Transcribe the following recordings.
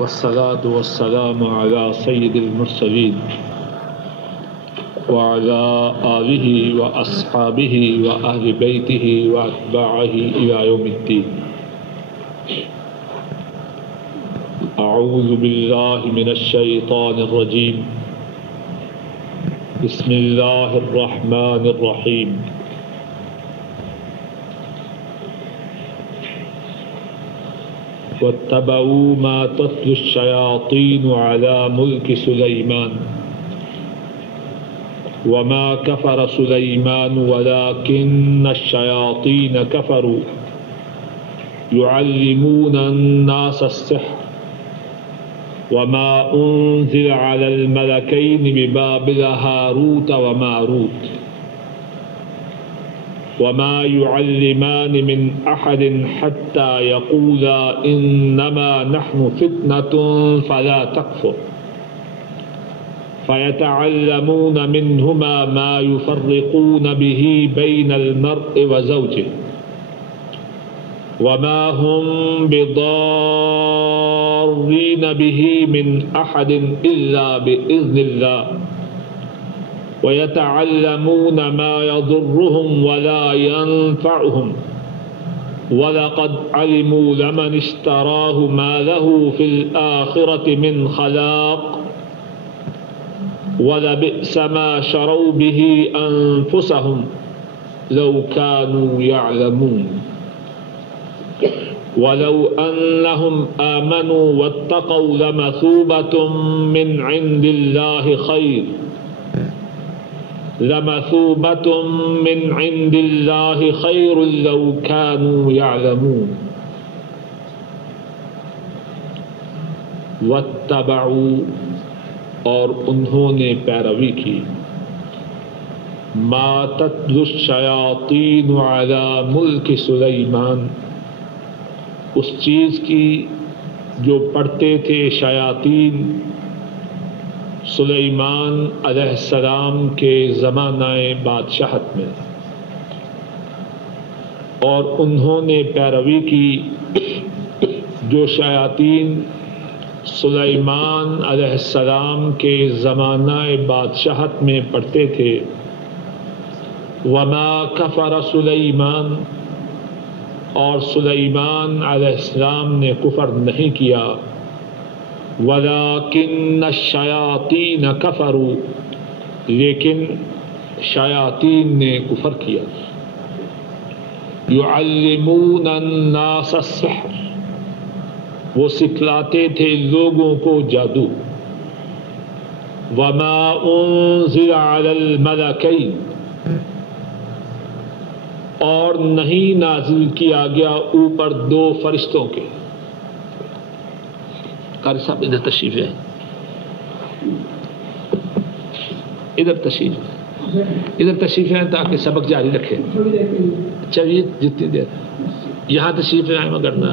والصلاة والسلام على سيد المرسلين وعلى آله وأصحابه وأهل بيته وأتباعه إلى يوم الدين. أعوذ بالله من الشيطان الرجيم. بسم الله الرحمن الرحيم. واتبعوا ما تتلو الشياطين على ملك سليمان وما كفر سليمان ولكن الشياطين كفروا يعلمون الناس السحر وما أنزل على الملكين ببابل هاروت وماروت وما يعلمان من أحد حتى يقولا إنما نحن فتنة فلا تكفر فيتعلمون منهما ما يفرقون به بين المرء وزوجه وما هم بضارين به من أحد إلا بإذن الله ويتعلمون ما يضرهم ولا ينفعهم ولقد علموا لمن اشتراه ما له في الآخرة من خلاق ولبئس ما شروا به أنفسهم لو كانوا يعلمون ولو أنهم آمنوا واتقوا لمثوبة من عند الله خير لمثوبة من عند الله خير لو كانوا يعلمون. واتبعوا اور انہوں نے پیروی کی ما تتلو الشیاطین علی ملک سلیمان اس چیز کی جو پڑھتے تھے شیاطین سلیمان علیہ السلام کے زمانہ بادشاہت میں، اور انہوں نے پیروی کی جو شیاطین سلیمان علیہ السلام کے زمانہ بادشاہت میں پڑھتے تھے. وما کفر سلیمان اور سلیمان علیہ السلام نے کفر نہیں کیا. وَلَكِنَّ الشَّيَاطِينَ كَفَرُوا لیکن شیاطین نے کفر کیا. يُعَلِّمُونَ النَّاسَ السِّحْرَ وہ سکھلاتے تھے لوگوں کو جادو. وَمَا أُنزِلَ عَلَى الْمَلَكَيْنِ اور نہیں نازل کیا گیا اوپر دو فرشتوں کے. قاری صاحب ادھر تشریف ہے، ادھر تشریف ہے تاکہ سبق جاری رکھے. چلیے جتنی دیر یہاں تشریف آئے مگر نہ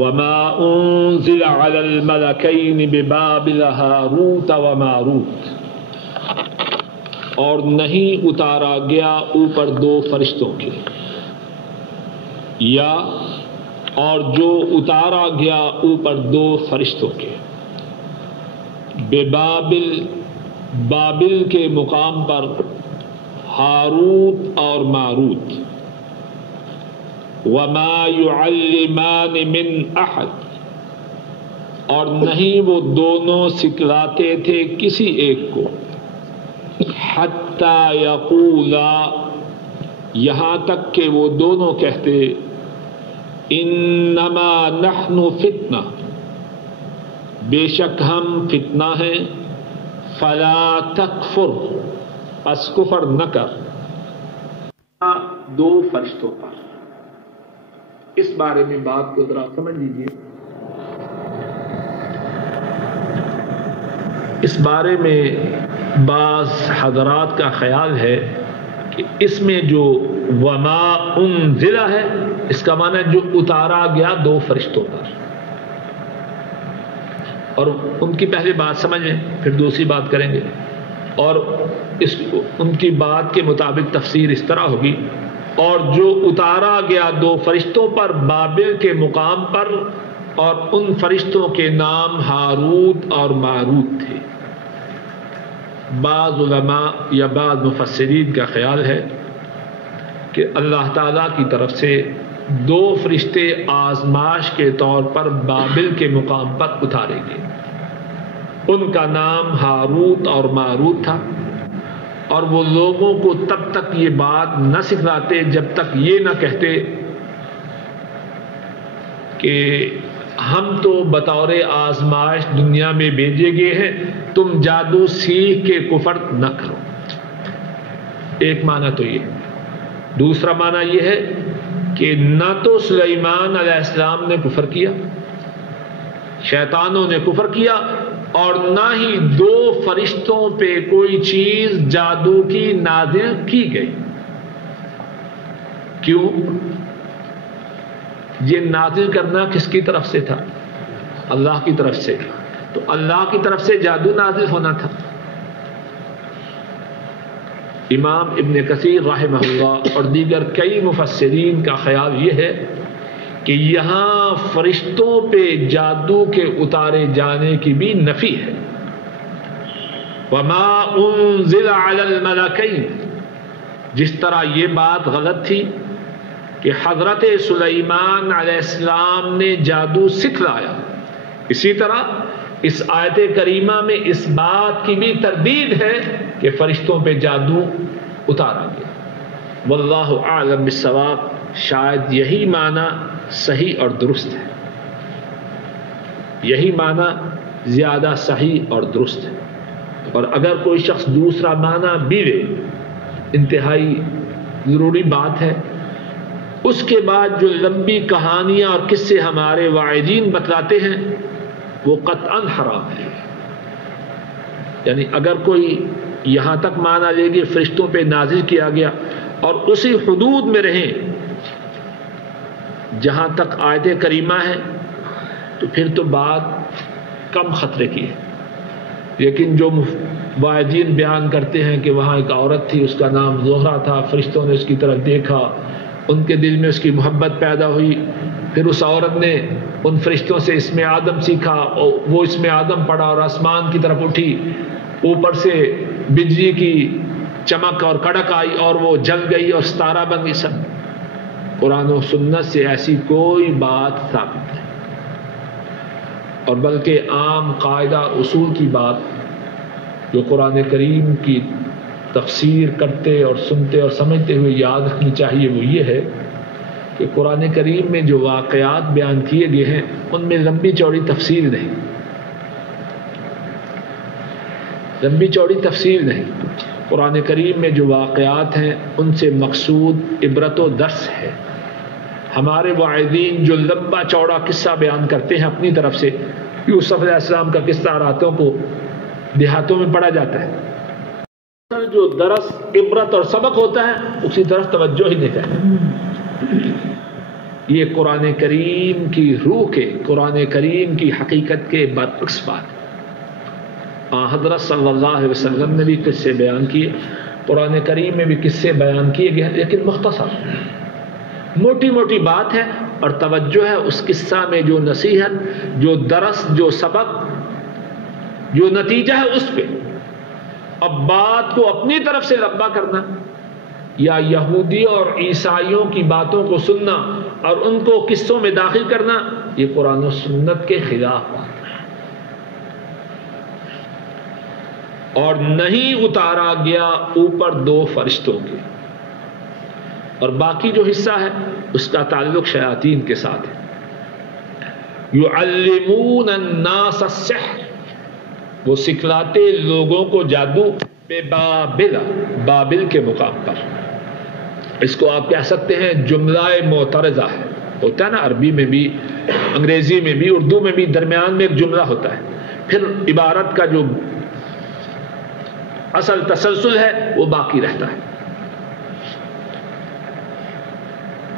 وما انزل على الملكين ببابل هاروت وماروت اور نہیں اتارا گیا اوپر دو فرشتوں کے، یا اور جو اتارا گیا اوپر دو فرشتوں کے. ببابل بابل کے مقام پر ہاروت اور ماروت. وما يعلمان من احد اور نہیں وہ دونوں سکھلاتے تھے کسی ایک کو. حتی یقولا یہاں تک کہ وہ دونوں کہتے انما نحن فتنہ بے شک ہم فتنہ ہیں. فلا تکفر پس کفر نہ کر. دو فرشتوں پر اس بارے میں بات کو ذرا سمجھ لیجیے. اس بارے میں بعض حضرات کا خیال ہے کہ اس میں جو وما انزل ہے اس کا معنی جو اتارا گیا دو فرشتوں پر. اور ان کی پہلی بات سمجھیں پھر دوسری بات کریں گے. اور ان کی بات کے مطابق تفسیر اس طرح ہوگی، اور جو اتارا گیا دو فرشتوں پر بابل کے مقام پر، اور ان فرشتوں کے نام ہاروت اور ماروت تھے. بعض علماء یا بعض مفسرین کا خیال ہے کہ اللہ تعالیٰ کی طرف سے دو فرشتے آزمائش کے طور پر بابل کے مقام پر اتارے گئے. ان کا نام ہاروت اور ماروت تھا، اور وہ لوگوں کو تب تک یہ بات نہ سکھلاتے جب تک یہ نہ کہتے کہ ہم تو بطور آزمائش دنیا میں بھیجے گئے ہیں، تم جادو سیکھ کے کفر نہ کرو. ایک معنی تو یہ. دوسرا معنی یہ ہے کہ نہ تو سلیمان علیہ السلام نے کفر کیا، شیطانوں نے کفر کیا، اور نہ ہی دو فرشتوں پہ کوئی چیز جادو کی نازل کی گئی. کیوں؟ یہ نازل کرنا کس کی طرف سے تھا؟ اللہ کی طرف سے. تو اللہ کی طرف سے جادو نازل ہونا تھا. امام ابن کثیر رحمہ اللہ اور دیگر کئی مفسرین کا خیال یہ ہے کہ یہاں فرشتوں پہ جادو کے اتارے جانے کی بھی نفی ہے. وما انزل علی الملکین، جس طرح یہ بات غلط تھی کہ حضرت سلیمان علیہ السلام نے جادو سکھلایا، اسی طرح اس آیت کریمہ میں اس بات کی بھی تردید ہے کہ فرشتوں پہ جادو اتارا گیا. واللہ اعلم بالصواب. شاید یہی معنی صحیح اور درست ہے، یہی معنی زیادہ صحیح اور درست ہے. اور اگر کوئی شخص دوسرا معنی بھی لے، انتہائی ضروری بات ہے. اس کے بعد جو لمبی کہانیاں اور قصے ہمارے واعظین بتلاتے ہیں وہ قطعاً حرام ہے. یعنی اگر کوئی یہاں تک معنی لے گے فرشتوں پہ نازل کیا گیا اور اسی حدود میں رہیں جہاں تک آیت کریمہ ہے، تو پھر تو بات کم خطرے کی ہے. لیکن جو واعظین بیان کرتے ہیں کہ وہاں ایک عورت تھی، اس کا نام زہرہ تھا، فرشتوں نے اس کی طرف دیکھا، ان کے دل میں اس کی محبت پیدا ہوئی، پھر اس عورت نے ان فرشتوں سے اسم آدم سیکھا اور وہ اسم آدم پڑھا اور آسمان کی طرف اٹھی، اوپر سے بجلی کی چمک اور کڑک آئی اور وہ جل گئی اور ستارہ بن گئی. سب قرآن و سنت سے ایسی کوئی بات ثابت نہیں، اور بلکہ عام قاعدہ اصول کی بات جو قرآن کریم کی تفسیر کرتے اور سنتے اور سمجھتے ہوئے یاد رکھنی چاہیے وہ یہ ہے کہ قرآن کریم میں جو واقعات بیان کیے گئے ہیں ان میں لمبی چوڑی تفسیر نہیں، لمبی چوڑی تفسیر نہیں. قرآن کریم میں جو واقعات ہیں ان سے مقصود عبرت و درس ہے. ہمارے واعظین جو لمبا چوڑا قصہ بیان کرتے ہیں اپنی طرف سے، یوسف علیہ السلام کا قصہ راتوں کو دیہاتوں میں پڑھا جاتا ہے، جو درس عبرت اور سبق ہوتا ہے اسی طرف توجہ ہی نہیں کرتے. یہ قرآن کریم کی روح کے، قرآن کریم کی حقیقت کے برعکس بات. حضرت صلی اللہ علیہ وسلم نے بھی قصے بیان کیے، قرآن کریم میں بھی قصے بیان کیے گئے، لیکن مختصر موٹی موٹی بات ہے، اور توجہ ہے اس قصہ میں جو نصیحت، جو درس، جو سبق، جو نتیجہ ہے اس پہ. اب بات کو اپنی طرف سے ربا کرنا یا یہودی اور عیسائیوں کی باتوں کو سننا اور ان کو قصوں میں داخل کرنا، یہ قرآن و سنت کے خلاف بات ہے. اور نہیں اتارا گیا اوپر دو فرشتوں کے، اور باقی جو حصہ ہے اس کا تعلق شیاطین کے ساتھ ہے. یعلمون الناس السحر، وہ سکھلاتے لوگوں کو جادو، بے بابل کے مقام پر. اس کو آپ کہہ سکتے ہیں جملہ معترضہ ہے. ہوتا ہے نا عربی میں بھی، انگریزی میں بھی، اردو میں بھی درمیان میں ایک جملہ ہوتا ہے، پھر عبارت کا جو اصل تسلسل ہے وہ باقی رہتا ہے.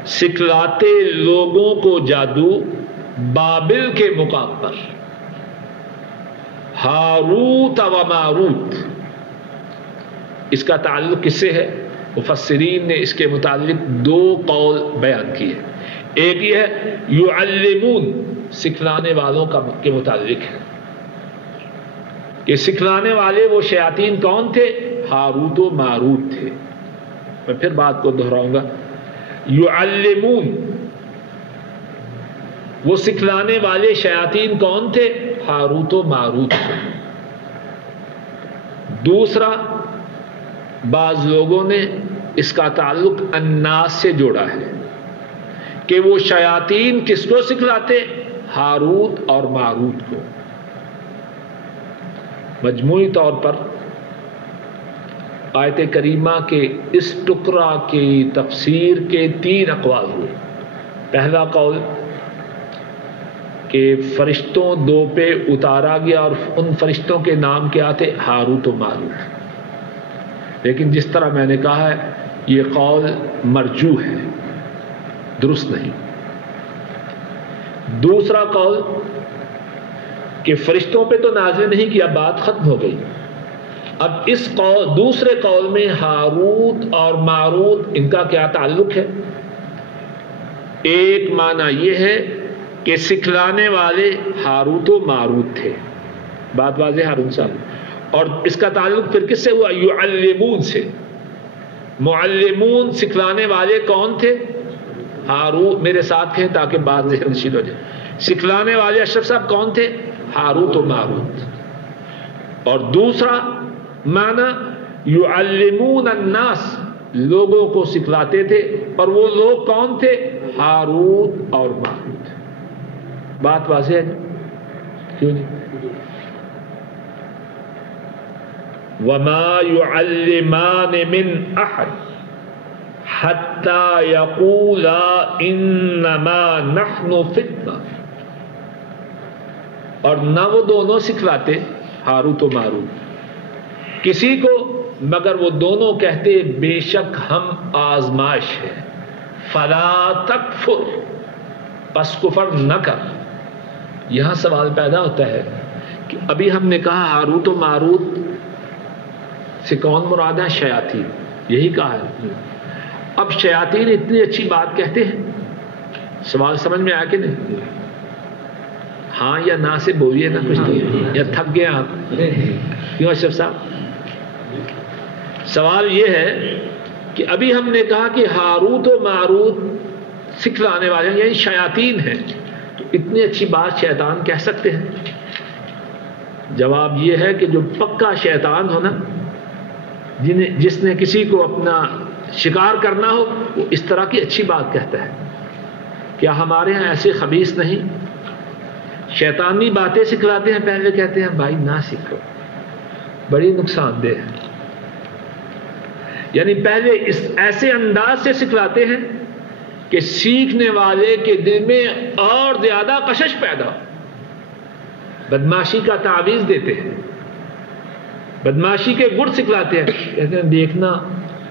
سکھلاتے لوگوں کو جادو بابل کے مقام پر، ہاروت و ماروت۔ اس کا تعلق کس سے ہے؟ مفسرین نے اس کے متعلق دو قول بیان کیے۔ ایک یہ ہے یعلمون، سکھلانے والوں کے متعلق ہے کہ سکھلانے والے وہ شیاطین کون تھے؟ ہاروت و ماروت تھے۔ میں پھر بات کو دہراؤں گا، یعلمون وہ سکھلانے والے شیاطین کون تھے؟ ہاروت و ماروت تھے۔ دوسرا، بعض لوگوں نے اس کا تعلق الناس سے جوڑا ہے کہ وہ شیاطین کس کو سکھلاتے؟ ہاروت اور ماروت کو۔ مجموعی طور پر آیت کریمہ کے اس ٹکڑا کی تفسیر کے تین اقوال ہوئے۔ پہلا قول کہ فرشتوں دو پہ اتارا گیا اور ان فرشتوں کے نام کیا تھے؟ ہاروت و ماروت۔ لیکن جس طرح میں نے کہا ہے یہ قول مرجوح ہے، درست نہیں۔ دوسرا قول کہ فرشتوں پہ تو نازل نہیں کیا، بات ختم ہو گئی۔ اب اس قول دوسرے قول میں ہاروت اور ماروت ان کا کیا تعلق ہے؟ ایک معنی یہ ہے کہ سکھلانے والے ہاروت و ماروت تھے، بات واضح ہارون صاحب، اور اس کا تعلق پھر کس سے ہوا؟ یعلمون سے۔ معلمون سکھلانے والے کون تھے؟ ہاروت، میرے ساتھ ہیں تاکہ بات ذہن نشین ہو جائے۔ سکھلانے والے اشرف صاحب کون تھے؟ ہاروت و ماروت۔ اور دوسرا معنی یعلمون الناس، لوگوں کو سکھلاتے تھے، اور وہ لوگ کون تھے؟ ہاروت اور ماروت۔ بات واضح ہے کیوں نہیں؟ وما يعلمان من احد حتى يقولا انما نحن فتنہ، اور نہ وہ دونوں سکھلاتے ہاروت و ماروت کسی کو مگر وہ دونوں کہتے بے شک ہم آزمائش ہے، فلا تکفر، پس کفر نہ کر۔ یہاں سوال پیدا ہوتا ہے کہ ابھی ہم نے کہا ہاروت و ماروت سے کون مراد ہے؟ شیاطین، یہی کہا ہے۔ اب شیاطین اتنی اچھی بات کہتے ہیں، سوال سمجھ میں آیا کہ نہیں؟ ہاں یا نہ سے بولیے نا، کچھ نہیں، یا تھک گئے آپ؟ کیوں اشرف صاحب؟ سوال یہ ہے کہ ابھی ہم نے کہا کہ ہاروت و ماروت سکھلانے والے یعنی شیاطین ہیں، تو اتنی اچھی بات شیطان کہہ سکتے ہیں؟ جواب یہ ہے کہ جو پکا شیطان ہو نا، جس نے کسی کو اپنا شکار کرنا ہو، وہ اس طرح کی اچھی بات کہتا ہے۔ کیا ہمارے ہاں ایسے خبیث نہیں؟ شیطانی باتیں سکھلاتے ہیں، پہلے کہتے ہیں بھائی نہ سیکھو، بڑی نقصان دہ ہے۔ یعنی پہلے اس ایسے انداز سے سکھلاتے ہیں کہ سیکھنے والے کے دل میں اور زیادہ کشش پیدا ہو، بدماشی کا تعویذ دیتے ہیں، بدماشی کے گڑ سکھلاتے ہیں، کہتے ہیں دیکھنا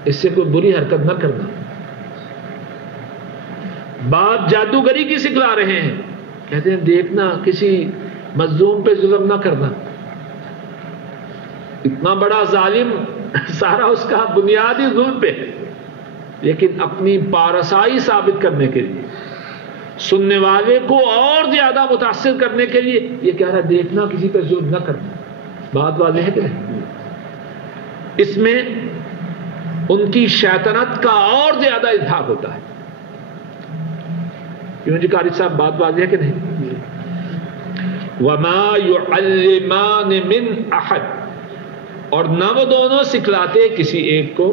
اس سے کوئی بری حرکت نہ کرنا۔ بات جادوگری کی سکھلا رہے ہیں، کہتے ہیں دیکھنا کسی مظلوم پہ ظلم نہ کرنا۔ اتنا بڑا ظالم، سارا اس کا بنیادی ظلم پہ ہے، لیکن اپنی پارسائی ثابت کرنے کے لیے، سننے والے کو اور زیادہ متاثر کرنے کے لیے یہ کہہ رہا ہے دیکھنا کسی پہ ظلم نہ کرنا۔ بات واضح ہے کہ نہیں؟ اس میں ان کی شیطنت کا اور زیادہ اظہار ہوتا ہے۔ کیوں جی قاری صاحب، بات واضح ہے کہ نہیں؟ وما يعلمان من احد، اور نہ وہ دونوں سکھلاتے کسی ایک کو،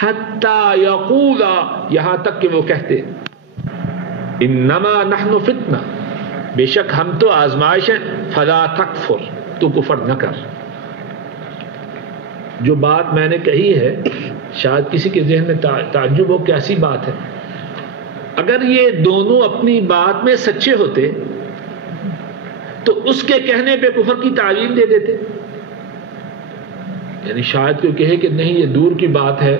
حتی یقولا، یہاں تک کہ وہ کہتے انما نحن فتنہ، بے شک ہم تو آزمائش ہیں، فلا تکفر، تو کفر نہ کر۔ جو بات میں نے کہی ہے شاید کسی کے ذہن میں تعجب ہو، کیسی بات ہے؟ اگر یہ دونوں اپنی بات میں سچے ہوتے تو اس کے کہنے پہ کفر کی تعلیم دے دیتے۔ یعنی شاید کوئی کہے کہ نہیں یہ دور کی بات ہے،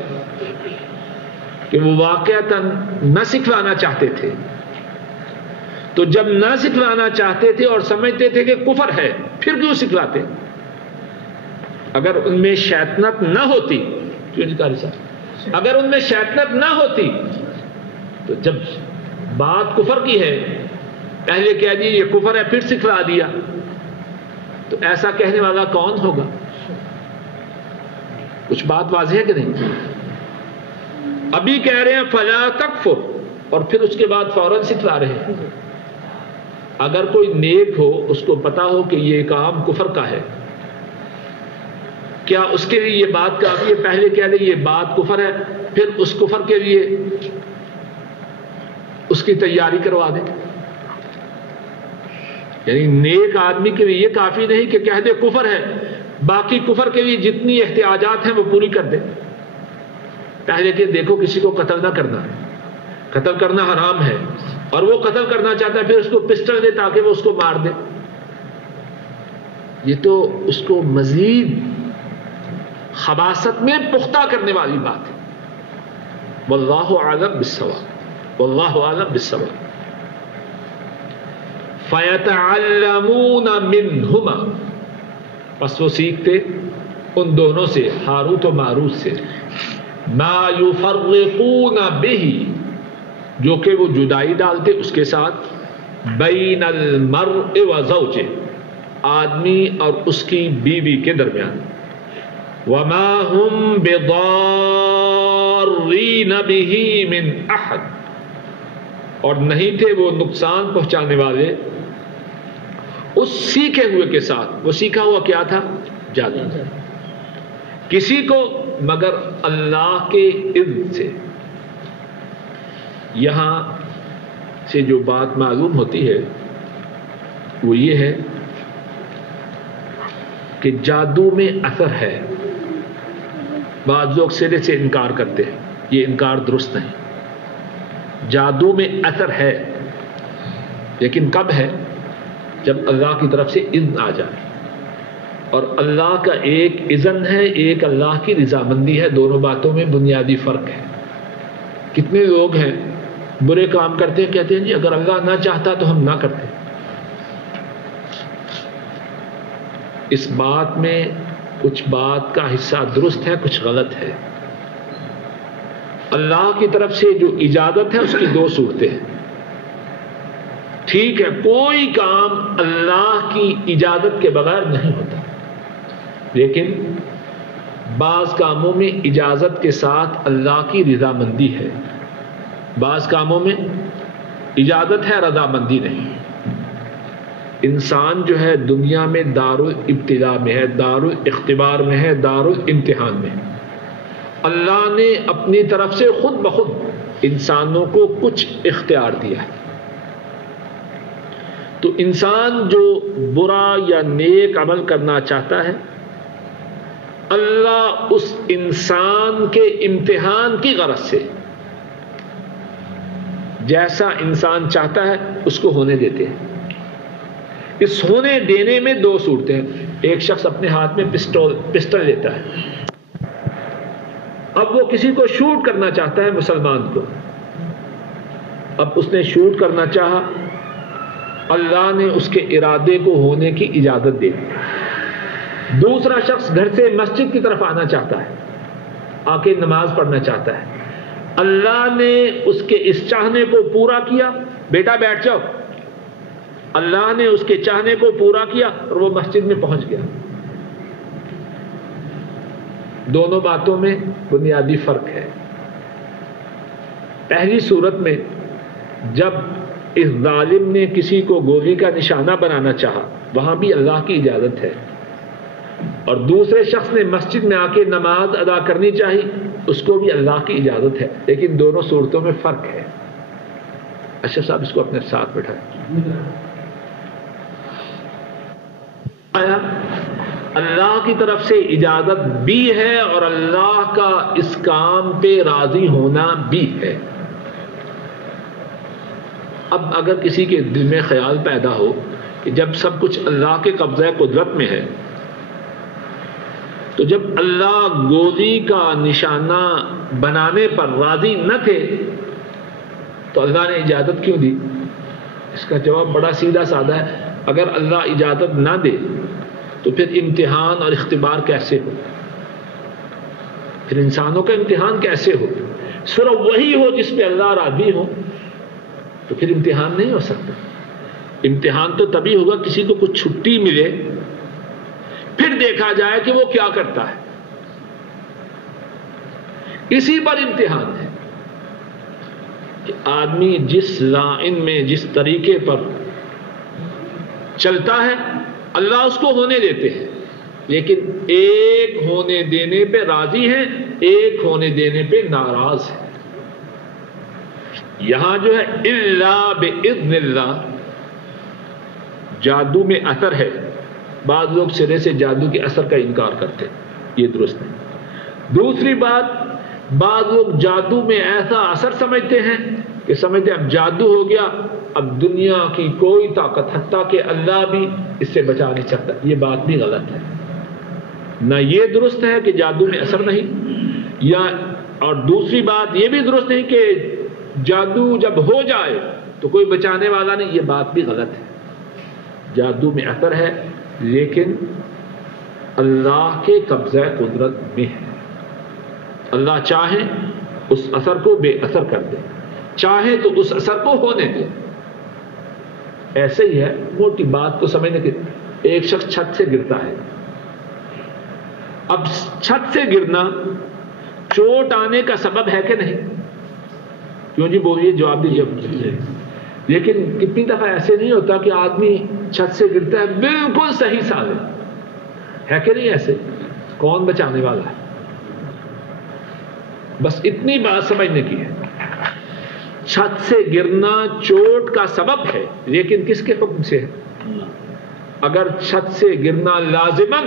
کہ وہ واقعتاً نہ سکھلانا چاہتے تھے. تو جب نہ سکھلانا چاہتے تھے اور سمجھتے تھے کہ کفر ہے، پھر کیوں سکھلاتے؟ اگر ان میں شیطنت نہ ہوتی، اگر ان میں شیطنت نہ ہوتی تو جب بات کفر کی ہے پہلے کہہ دیے یہ کفر ہے پھر سکھلا دیا، تو ایسا کہنے والا کون ہوگا؟ کچھ بات واضح ہے کہ نہیں؟ ابھی کہہ رہے ہیں فلا تکفر، اور پھر اس کے بعد فوراً سکھلا رہے ہیں. اگر کوئی نیک ہو، اس کو پتا ہو کہ یہ کام کفر کا ہے، کیا اس کے لیے یہ بات کافی ہے پہلے کہہ دیں یہ بات کفر ہے، پھر اس کفر کے لیے اس کی تیاری کروا دیں؟ یعنی نیک آدمی کے لیے یہ کافی نہیں کہ کہہ دے کفر ہے، باقی کفر کے لیے جتنی احتیاجات ہیں وہ پوری کر دے. پہلے کہ دیکھو کسی کو قتل نہ کرنا، قتل کرنا حرام ہے، اور وہ قتل کرنا چاہتا ہے پھر اس کو پسٹل دے تاکہ وہ اس کو مار دے. یہ تو اس کو مزید خباثت میں پختہ کرنے والی بات ہے. واللہ اعلم بالصواب، واللہ اعلم بالصواب. فَيَتَعَلَّمُونَ مِنْهُمَا، پس وہ سیکھتے ان دونوں سے، ہاروت و ماروت سے، مَا يُفَرِّقُونَ بِهِ، جو کہ وہ جدائی ڈالتے اس کے ساتھ، بَيْنَ الْمَرْءِ وَزَوْجِهِ، آدمی اور اس کی بیوی کے درمیان. وَمَا هُمْ بِضَارِّينَ بِهِ مِنْ أَحَدٍ، اور نہیں تھے وہ نقصان پہنچانے والے اس سیکھے ہوئے کے ساتھ. وہ سیکھا ہوا کیا تھا؟ جادو. کسی کو مگر اللہ کے اذن سے. یہاں سے جو بات معلوم ہوتی ہے وہ یہ ہے کہ جادو میں اثر ہے. بعض لوگ سرے سے انکار کرتے ہیں، یہ انکار درست نہیں. جادو میں اثر ہے، لیکن کب ہے؟ جب اللہ کی طرف سے اذن آ جائے. اور اللہ کا ایک اذن ہے، ایک اللہ کی رضامندی ہے. دونوں باتوں میں بنیادی فرق ہے. کتنے لوگ ہیں برے کام کرتے ہیں، کہتے ہیں جی اگر اللہ نہ چاہتا تو ہم نہ کرتے. اس بات میں کچھ بات کا حصہ درست ہے، کچھ غلط ہے. اللہ کی طرف سے جو اجازت ہے اس کی دو صورتیں ہیں. ٹھیک ہے، کوئی کام اللہ کی اجازت کے بغیر نہیں ہوتا، لیکن بعض کاموں میں اجازت کے ساتھ اللہ کی رضامندی ہے، بعض کاموں میں اجازت ہے رضامندی نہیں. انسان جو ہے دنیا میں دارالابتلاء میں ہے، دارالاختبار میں ہے، دارالامتحان میں ہے. اللہ نے اپنی طرف سے خود بخود انسانوں کو کچھ اختیار دیا ہے. تو انسان جو برا یا نیک عمل کرنا چاہتا ہے، اللہ اس انسان کے امتحان کی غرض سے جیسا انسان چاہتا ہے اس کو ہونے دیتے ہیں. اس ہونے دینے میں دو صورتیں ہیں. ایک شخص اپنے ہاتھ میں پسٹل لیتا ہے، اب وہ کسی کو شوٹ کرنا چاہتا ہے، مسلمان کو. اب اس نے شوٹ کرنا چاہا، اللہ نے اس کے ارادے کو ہونے کی اجازت دے دی. دوسرا شخص گھر سے مسجد کی طرف آنا چاہتا ہے، آ کے نماز پڑھنا چاہتا ہے. اللہ نے اس کے اس چاہنے کو پورا کیا، بیٹا بیٹھ جاؤ. اللہ نے اس کے چاہنے کو پورا کیا اور وہ مسجد میں پہنچ گیا. دونوں باتوں میں بنیادی فرق ہے. پہلی صورت میں جب اس ظالم نے کسی کو گولی کا نشانہ بنانا چاہا، وہاں بھی اللہ کی اجازت ہے. اور دوسرے شخص نے مسجد میں آ کے نماز ادا کرنی چاہی، اس کو بھی اللہ کی اجازت ہے. لیکن دونوں صورتوں میں فرق ہے. اشرف صاحب اس کو اپنے ساتھ بٹھائیں. اللہ کی طرف سے اجازت بھی ہے اور اللہ کا اس کام پہ راضی ہونا بھی ہے. اب اگر کسی کے دل میں خیال پیدا ہو کہ جب سب کچھ اللہ کے قبضہ قدرت میں ہے، تو جب اللہ گولی کا نشانہ بنانے پر راضی نہ تھے تو اللہ نے اجازت کیوں دی؟ اس کا جواب بڑا سیدھا سادہ ہے، اگر اللہ اجازت نہ دے تو پھر امتحان اور اختبار کیسے ہو؟ پھر انسانوں کا امتحان کیسے ہو؟ صرف وہی ہو جس پہ اللہ راضی ہو تو پھر امتحان نہیں ہو سکتا۔ امتحان تو تبھی ہوگا کسی کو کچھ چھٹی ملے، پھر دیکھا جائے کہ وہ کیا کرتا ہے، اسی پر امتحان ہے کہ آدمی جس لائن میں جس طریقے پر چلتا ہے اللہ اس کو ہونے دیتے ہیں، لیکن ایک ہونے دینے پہ راضی ہیں، ایک ہونے دینے پہ ناراض ہیں۔ یہاں جو ہے الا باذن اللہ، جادو میں اثر ہے۔ بعض لوگ سرے سے جادو کے اثر کا انکار کرتے ہیں، یہ درست نہیں۔ دوسری بات، بعض لوگ جادو میں ایسا اثر سمجھتے ہیں کہ سمجھتے اب جادو ہو گیا، اب دنیا کی کوئی طاقت حتیٰ کہ اللہ بھی اس سے بچا نہیں سکتا۔ یہ بات بھی غلط ہے۔ نہ یہ درست ہے کہ جادو میں اثر نہیں، اور دوسری بات یہ بھی درست نہیں کہ جادو جب ہو جائے تو کوئی بچانے والا نہیں، یہ بات بھی غلط ہے۔ جادو میں اثر ہے لیکن اللہ کے قبضہ قدرت میں ہے۔ اللہ چاہے اس اثر کو بے اثر کر دے، چاہے تو اس اثر کو ہونے دے۔ ایسے ہی ہے، موٹی بات کو سمجھنے کے، ایک شخص چھت سے گرتا ہے، اب چھت سے گرنا چوٹ آنے کا سبب ہے کہ نہیں؟ کیوں جی بولیے، جواب دیجیے۔ لیکن کتنی دفعہ ایسے نہیں ہوتا کہ آدمی چھت سے گرتا ہے بالکل صحیح سالم ہے کہ نہیں؟ ایسے کون بچانے والا ہے؟ بس اتنی بات سمجھنے کی ہے، چھت سے گرنا چوٹ کا سبب ہے لیکن کس کے حکم سے ہے؟ اگر چھت سے گرنا لازماً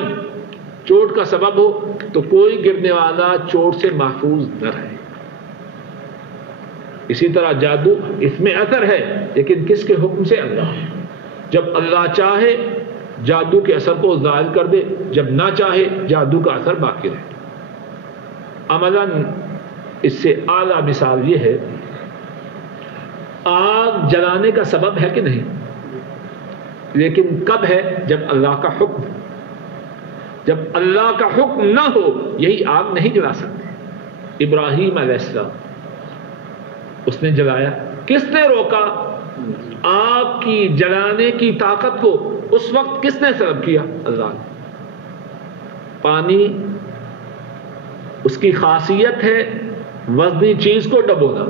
چوٹ کا سبب ہو تو کوئی گرنے والا چوٹ سے محفوظ نہ رہے۔ اسی طرح جادو، اس میں اثر ہے لیکن کس کے حکم سے؟ اللہ۔ جب اللہ چاہے جادو کے اثر کو زائل کر دے، جب نہ چاہے جادو کا اثر باقی رہے۔ عملاً اس سے اعلیٰ مثال یہ ہے، آگ جلانے کا سبب ہے کہ نہیں؟ لیکن کب ہے؟ جب اللہ کا حکم۔ جب اللہ کا حکم نہ ہو یہی آگ نہیں جلا سکتے۔ ابراہیم علیہ السلام، اس نے جلایا، کس نے روکا؟ آگ کی جلانے کی طاقت کو اس وقت کس نے سلب کیا؟ اللہ نے۔ پانی اس کی خاصیت ہے وزنی چیز کو ڈبونا۔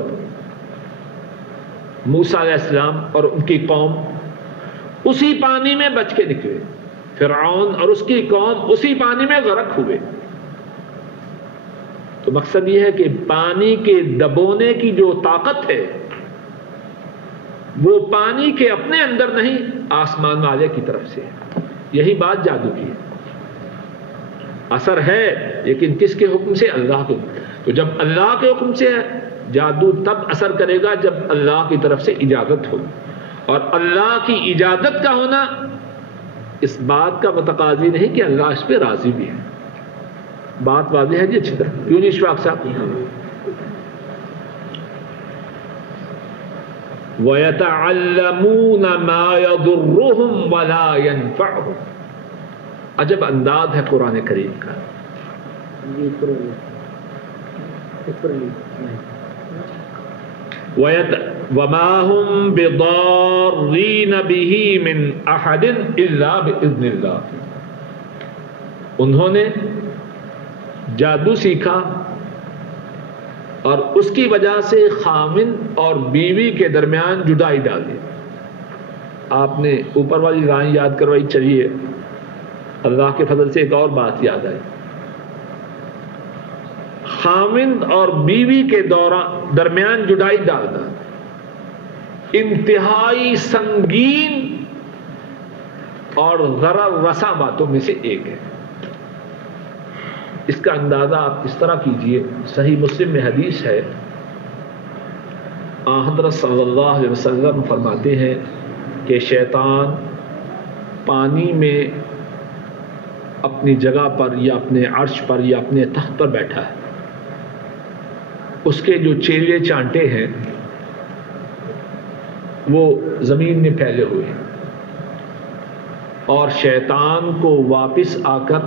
موسیٰ علیہ السلام اور ان کی قوم اسی پانی میں بچ کے نکلے، فرعون اور اس کی قوم اسی پانی میں غرق ہوئے۔ تو مقصد یہ ہے کہ پانی کے دبونے کی جو طاقت ہے وہ پانی کے اپنے اندر نہیں، آسمان والے کی طرف سے ہے۔ یہی بات جادو کی ہے، اثر ہے لیکن کس کے حکم سے؟ اللہ کے حکم۔ تو جب اللہ کے حکم سے ہے جادو تب اثر کرے گا جب اللہ کی طرف سے اجازت ہوگی، اور اللہ کی اجازت کا ہونا اس بات کا متقاضی نہیں کہ اللہ اس پہ راضی بھی ہے۔ بات واضح ہے جی اچھی طرح؟ کیوں نہیں اشفاق صاحب؟ وَيَتَعَلَّمُونَ مَا يَضُرُّهُمْ وَلَا يَنفَعُهُمْ۔ عجب انداز ہے قرآن کریم کا۔ وَمَا هُمْ بِضَارِّينَ بِهِ مِنْ أَحَدٍ إِلَّا بِإِذْنِ اللَّهِ۔ انہوں نے جادو سیکھا اور اس کی وجہ سے خاوند اور بیوی کے درمیان جدائی ڈال دی۔ آپ نے اوپر والی لائن یاد کروائی، چلیے اللہ کے فضل سے ایک اور بات یاد آئی۔ خاوند اور بیوی کے درمیان جدائی ڈالنا انتہائی سنگین اور ضرر رساں باتوں میں سے ایک ہے۔ اس کا اندازہ آپ اس طرح کیجئے، صحیح مسلم میں حدیث ہے، حضرت صلی اللہ علیہ وسلم فرماتے ہیں کہ شیطان پانی میں اپنی جگہ پر یا اپنے عرش پر یا اپنے تخت پر بیٹھا ہے، اس کے جو چیلے چانٹے ہیں وہ زمین میں پھیلے ہوئے ہیں، اور شیطان کو واپس آ کر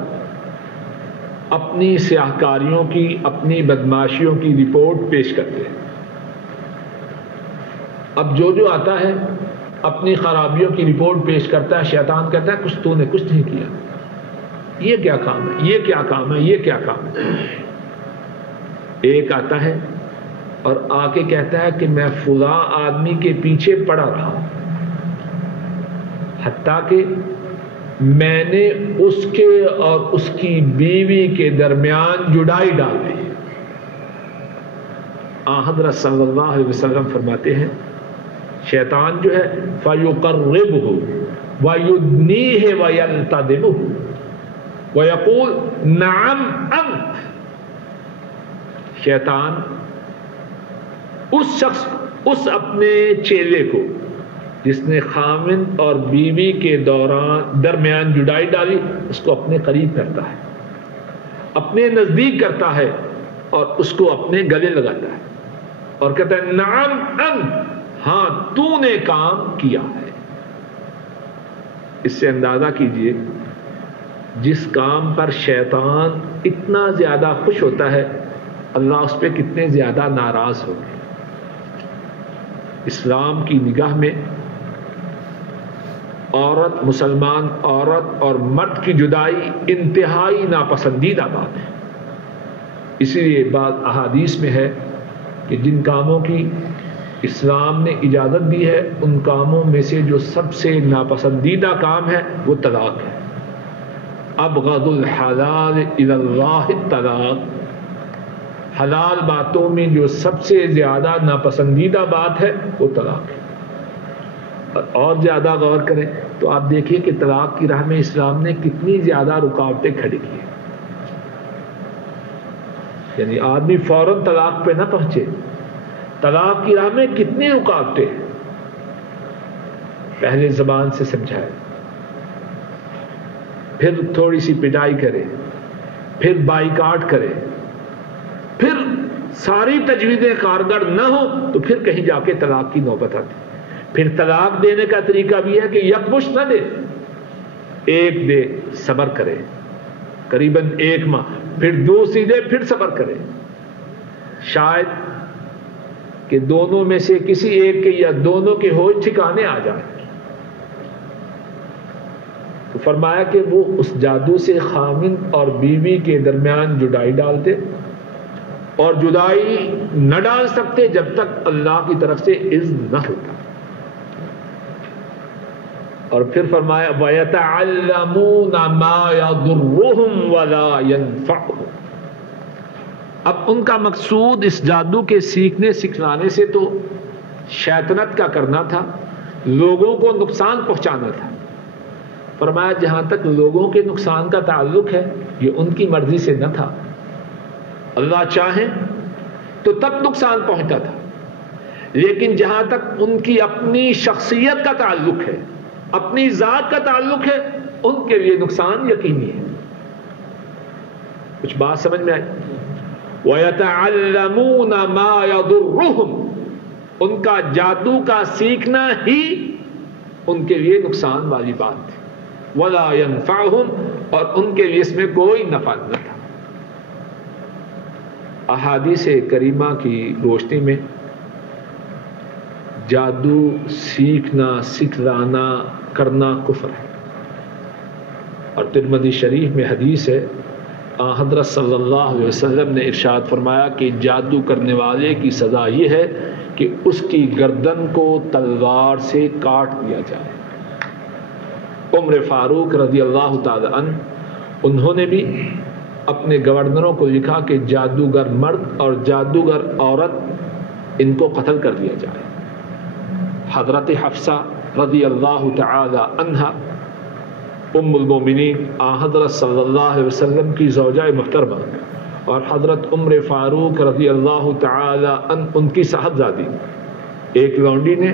اپنی سیاہکاریوں کی، اپنی بدماشیوں کی رپورٹ پیش کرتے ہیں۔ اب جو آتا ہے اپنی خرابیوں کی رپورٹ پیش کرتا ہے، شیطان کہتا ہے کچھ تو نے کچھ نہیں کیا، یہ کیا کام ہے، یہ کیا کام ہے، یہ کیا کام ہے۔ ایک آتا ہے اور آ کے کہتا ہے کہ میں فلاں آدمی کے پیچھے پڑا رہا، حتیٰ کہ میں نے اس کے اور اس کی بیوی کے درمیان جدائی ڈال دی۔ حضرت صلی اللہ علیہ وسلم فرماتے ہیں شیطان جو ہے فَيُقَرِّبُهُ وَيُدْنِيهِ وَيَلْتَدِبُهُ وَيَقُولُ نَعَمْ أَنْتَ، شیطان اس شخص، اس اپنے چیلے کو جس نے خاوند اور بیوی کے درمیان جدائی ڈالی، اس کو اپنے قریب کرتا ہے، اپنے نزدیک کرتا ہے اور اس کو اپنے گلے لگاتا ہے اور کہتا ہے نعم انت، ہاں تو نے کام کیا ہے۔ اس سے اندازہ کیجئے جس کام پر شیطان اتنا زیادہ خوش ہوتا ہے، اللہ اس پہ کتنے زیادہ ناراض ہو گئے۔ اسلام کی نگاہ میں عورت، مسلمان عورت اور مرد کی جدائی انتہائی ناپسندیدہ بات ہے۔ اسی لیے بعض احادیث میں ہے کہ جن کاموں کی اسلام نے اجازت دی ہے ان کاموں میں سے جو سب سے ناپسندیدہ کام ہے وہ طلاق ہے۔ ابغض الحلال الی اللہ الطلاق، حلال باتوں میں جو سب سے زیادہ ناپسندیدہ بات ہے وہ طلاق ہے۔ اور زیادہ غور کریں تو آپ دیکھیے کہ طلاق کی راہ میں اسلام نے کتنی زیادہ رکاوٹیں کھڑی کی ہیں۔ یعنی آدمی فوراً طلاق پہ نہ پہنچے، طلاق کی راہ میں کتنی رکاوٹیں ہیں، پہلے زبان سے سمجھائے، پھر تھوڑی سی پٹائی کرے، پھر بائیکاٹ کرے، پھر ساری تجویزیں کارگر نہ ہو تو پھر کہیں جا کے طلاق کی نوبت آتی۔ پھر طلاق دینے کا طریقہ بھی ہے کہ یکمشت نہ دے، ایک دے، صبر کرے قریباً 1 ماہ، پھر دوسری دے، پھر صبر کرے، شاید کہ دونوں میں سے کسی ایک کے یا دونوں کے ہوش ٹھکانے آ جائے۔ تو فرمایا کہ وہ اس جادو سے خاوند اور بیوی کے درمیان جدائی ڈالتے، اور جدائی نہ ڈال سکتے جب تک اللہ کی طرف سے اذن نہ ہوتا۔ اور پھر فرمایا وَيَتَعَلَّمُونَ مَا يَضُرُّهُمْ وَلَا يَنفَعُهُمْ۔ اب ان کا مقصود اس جادو کے سیکھنے سکھلانے سے تو شیطنت کا کرنا تھا، لوگوں کو نقصان پہنچانا تھا۔ فرمایا جہاں تک لوگوں کے نقصان کا تعلق ہے یہ ان کی مرضی سے نہ تھا، اللہ چاہیں تو تب نقصان پہنچتا تھا، لیکن جہاں تک ان کی اپنی شخصیت کا تعلق ہے، اپنی ذات کا تعلق ہے، ان کے لیے نقصان یقینی ہے۔ کچھ بات سمجھ میں آئی؟ وَيَتَعَلَّمُونَ مَا يَضُرُّهُمْ، ان کا جادو کا سیکھنا ہی ان کے لیے نقصان والی بات تھی، وَلَا يَنفَعُهُمْ، اور ان کے لیے اس میں کوئی نفع نہ تھا۔ احادیث کریمہ کی روشنی میں جادو سیکھنا، سکھلانا، کرنا کفر ہے، اور ترمذی شریف میں حدیث ہے حضرت صلی اللہ علیہ وسلم نے ارشاد فرمایا کہ جادو کرنے والے کی سزا یہ ہے کہ اس کی گردن کو تلوار سے کاٹ دیا جائے۔ عمر فاروق رضی اللہ تعالی عنہ، انہوں نے بھی اپنے گورنروں کو لکھا کہ جادوگر مرد اور جادوگر عورت ان کو قتل کر دیا جائے۔ حضرت حفصہ رضی اللہ تعالی عنہا ام المومنین حضرت صلی اللہ علیہ وسلم کی زوجہ محترمہ، اور حضرت عمر فاروق رضی اللہ تعالی عنہ ان کی صاحبزادی، ایک لونڈی نے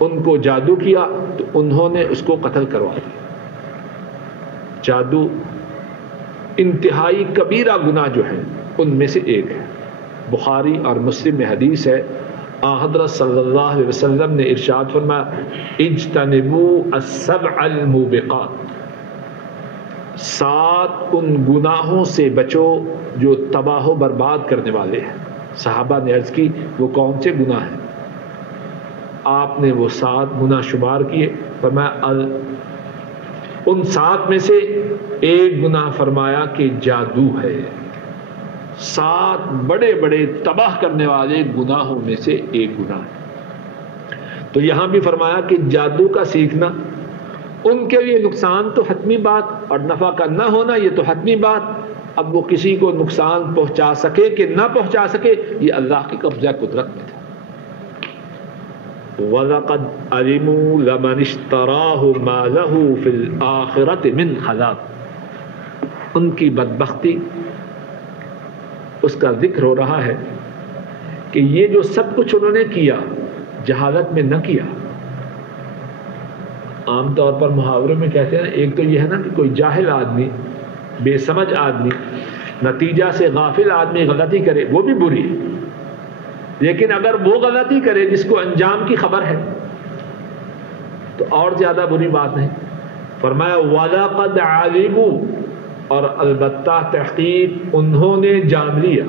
ان کو جادو کیا تو انہوں نے اس کو قتل کروا دیا۔ جادو انتہائی کبیرہ گناہ جو ہے ان میں سے ایک ہے، بخاری اور مسلم میں حدیث ہے، حضرت صلی اللہ علیہ وسلم نے ارشاد فرمایا اجتنبوا السبع الموبقات، 7 ان گناہوں سے بچو جو تباہ و برباد کرنے والے ہیں۔ صحابہ نے عرض کی وہ کون سے گناہ ہیں؟ آپ نے وہ 7 گناہ شمار کیے، فرمایا ان 7 میں سے ایک گناہ فرمایا کہ جادو ہے۔ 7 بڑے بڑے تباہ کرنے والے گناہوں میں سے ایک گناہ ہے۔ تو یہاں بھی فرمایا کہ جادو کا سیکھنا ان کے لیے نقصان تو حتمی بات، اور نفع کا نہ ہونا یہ تو حتمی بات۔ اب وہ کسی کو نقصان پہنچا سکے کہ نہ پہنچا سکے یہ اللہ کی قبضہ قدرت میں تھا۔ وَلَقَدْ عَلِمُوا لَمَنِ اشْتَرَاهُ مَا لَهُ فِي الْآخِرَةِ مِنْ خَلَاقٍ، ان کی بدبختی اس کا ذکر ہو رہا ہے کہ یہ جو سب کچھ انہوں نے کیا جہالت میں نہ کیا۔ عام طور پر محاوروں میں کہتے ہیں ایک تو یہ ہے نا کہ کوئی جاہل آدمی، بے سمجھ آدمی، نتیجہ سے غافل آدمی غلطی کرے وہ بھی بری ہے، لیکن اگر وہ غلطی کرے جس کو انجام کی خبر ہے تو اور زیادہ بری بات نہیں۔ فرمایا وَلَقَدْ عَلِمُوا، اور البتہ تحقیق انہوں نے جان لیا،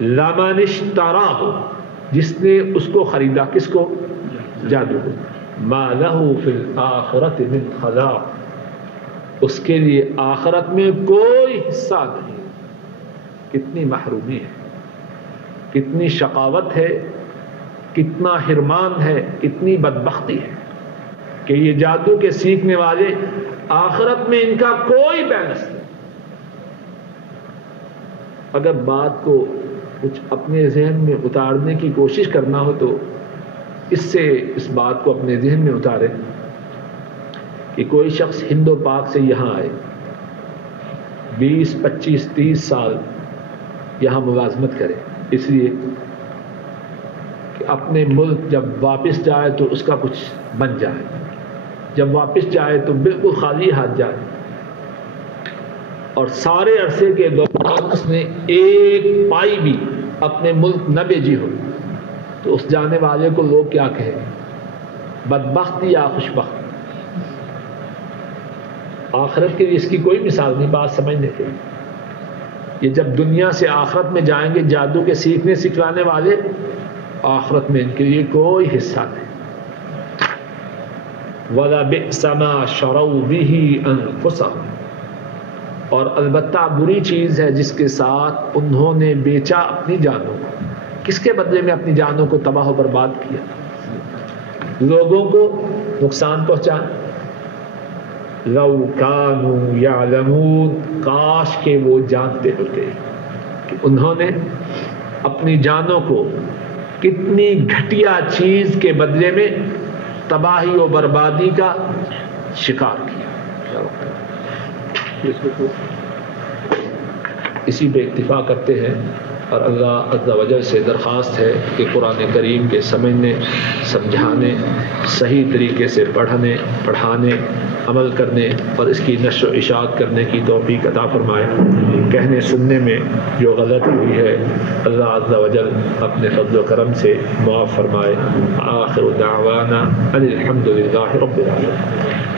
لَمَنِ اشْتَرَاهُ، جس نے اس کو خریدا، کس کو؟ جادو کو، مَا لَهُ فِي الْآخِرَةِ مِنْ خَلَاقٍ، اس کے لیے آخرت میں کوئی حصہ نہیں۔ کتنی محرومی ہے، کتنی شقاوت ہے، کتنا حرمان ہے، کتنی بدبختی ہے کہ یہ جادو کے سیکھنے والے آخرت میں ان کا کوئی بیلنس نہیں۔ اگر بات کو کچھ اپنے ذہن میں اتارنے کی کوشش کرنا ہو تو اس بات کو اپنے ذہن میں اتارے کہ کوئی شخص ہند و پاک سے یہاں آئے، 20 25 30 سال یہاں ملازمت کرے، اس لیے کہ اپنے ملک جب واپس جائے تو اس کا کچھ بن جائے، جب واپس جائے تو بالکل خالی ہاتھ جائے، اور سارے عرصے کے دوران اس نے ایک پائی بھی اپنے ملک نہ بھیجی ہو، تو اس جانے والے کو لوگ کیا کہیں؟ بدبخت یا خوشبخت؟ آخرت کے لیے اس کی کوئی مثال نہیں، بات سمجھنے کے لیے۔ یہ جب دنیا سے آخرت میں جائیں گے جادو کے سیکھنے سکھلانے والے، آخرت میں ان کے لیے کوئی حصہ نہیں۔ وَلَبِئْسَ مَا شَرَوْا بِهِ أَنفُسَهُمْ، اور البتہ بری چیز ہے جس کے ساتھ انہوں نے بیچا اپنی جانوں کو۔ کس کے بدلے میں اپنی جانوں کو تباہ و برباد کیا؟ لوگوں کو نقصان پہنچا۔ لَوْ كَانُوا يَعْلَمُونَ، کاش کہ وہ جانتے ہوتے کہ انہوں نے اپنی جانوں کو کتنی گھٹیا چیز کے بدلے میں تباہی و بربادی کا شکار کیا۔ اسی پہ اکتفا کرتے ہیں، اور اللہ عز و جل سے درخواست ہے کہ قرآن کریم کے سمجھنے، سمجھانے، صحیح طریقے سے پڑھنے، پڑھانے، عمل کرنے اور اس کی نشر و اشاعت کرنے کی توفیق عطا فرمائے۔ کہنے سننے میں جو غلطی ہوئی ہے اللہ عز و جل اپنے فضل و کرم سے معاف فرمائے۔ آخر دعوانا ان الحمد للہ رب العالمین۔